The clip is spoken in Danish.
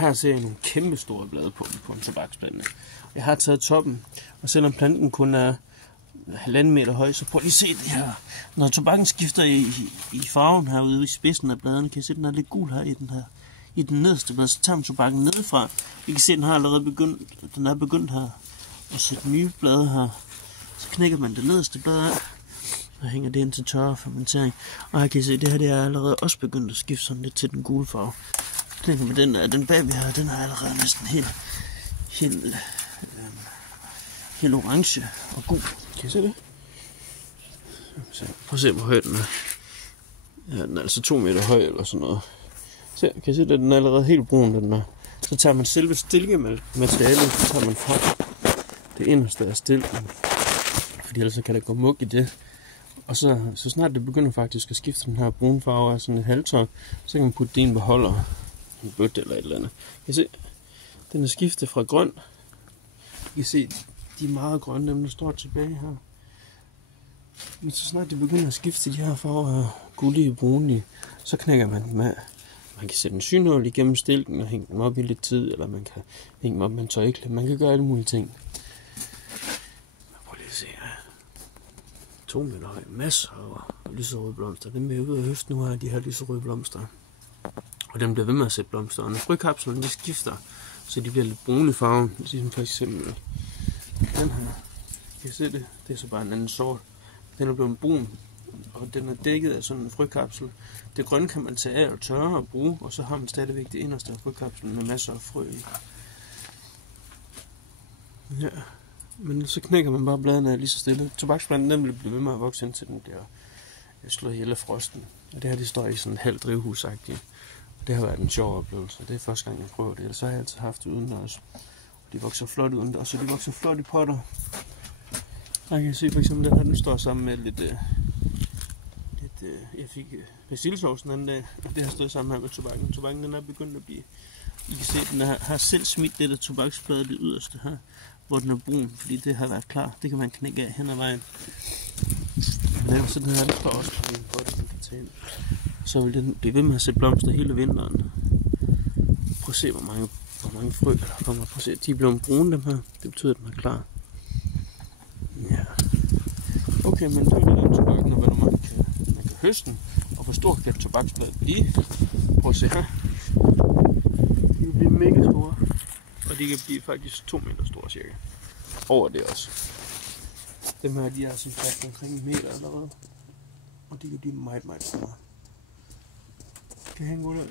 her ser jeg nogle kæmpe store blade på en tobaksplante. Jeg har taget toppen, og selvom planten kun er 1,5 meter høj, så prøv lige at se det her. Når tobakken skifter i farven herude i spidsen af bladene, kan I se, den er lidt gul her i den nederste blad. Så tager man tobakken nedefra. I kan se, den har allerede begyndt her at sætte nye blade her. Så knækker man det nederste blad af, og hænger det ind til tørre fermentering. Og her kan I se, det her det er allerede også begyndt at skifte sådan lidt til den gule farve. Knækker man den bagved her, den er allerede næsten helt orange og god. Kan I se det? Prøv at se, hvor høj den er. Ja, den er altså 2 meter høj eller sådan noget. Se, kan I se, at den er allerede helt brun, den er. Så tager man selve stilkematerialet, så tager man fra det inderste af stilken. Fordi ellers kan der gå mug i det. Og så snart det begynder faktisk at skifte den her brune farve af sådan et halvtår, så kan man putte det i en beholder, en bøtte eller et eller andet. Kan I se, den er skiftet fra grøn. I kan se, de er meget grønne, dem der står tilbage her. Men så snart det begynder at skifte til de her farver, gullige og brunlige, så knækker man dem af. Man kan sætte en synål igennem stilken og hænge dem op i lidt tid, eller man kan hænge dem op med en tøjklæde. Man kan gøre alle mulige ting. Prøv lige at se her. 2 meter høj, masser af lyserøde blomster. Dem er jeg ude at høste nu her, de her lyserøde blomster. Og dem bliver ved med at sætte blomster. Og når frøkapslerne skifter, så de bliver lidt brune i farven. Ligesom for eksempel den her. Kan I se det? Det er så bare en anden sort. Den er blevet brun, og den er dækket af sådan en frøkapsel. Det grønne kan man tage af og tørre og bruge, og så har man stadigvæk det inderste af frøkapslen med masser af frø i. Ja, men så knækker man bare bladene af lige så stille. Tobaksplanten den vil blive ved med at vokse, indtil den bliver slået ihjel af frosten. Og det her, det står i sådan en halv drivhusagtigt. Og det har været en sjov oplevelse. Det er første gang, jeg prøver det. Ellers har jeg altid haft det udendørs. Og de vokser flot udendørs, og de vokser flot i potter. Der kan I se for eksempel, den her, den står sammen med lidt jeg fik persillesovs den anden dag, og det har stået sammen her med tobakken. Tobakken den er begyndt at blive, I kan se, den har selv smidt det der tobaksblad, det yderste her, hvor den er brun, fordi det har været klar. Det kan man knække af hen ad vejen. Så den her, det står også på det, man kan tage ind. Så vil den blive ved med at sætte blomster hele vinteren. Prøv at se, hvor mange frø der kommer. Prøv at se, de er blevet brune dem her. Det betyder, at den er klar. Ja. Okay, men det er jo den tobakken, og hvad man kan høste den, og hvor stor kan tobaksbladet blive. Prøv at se her. De kan blive mega store, og de kan blive faktisk 2 meter store cirka. Over det også. Dem her, de er sådan faktisk omkring 1 meter allerede, og de kan blive meget, meget store. Kan I have en god dag?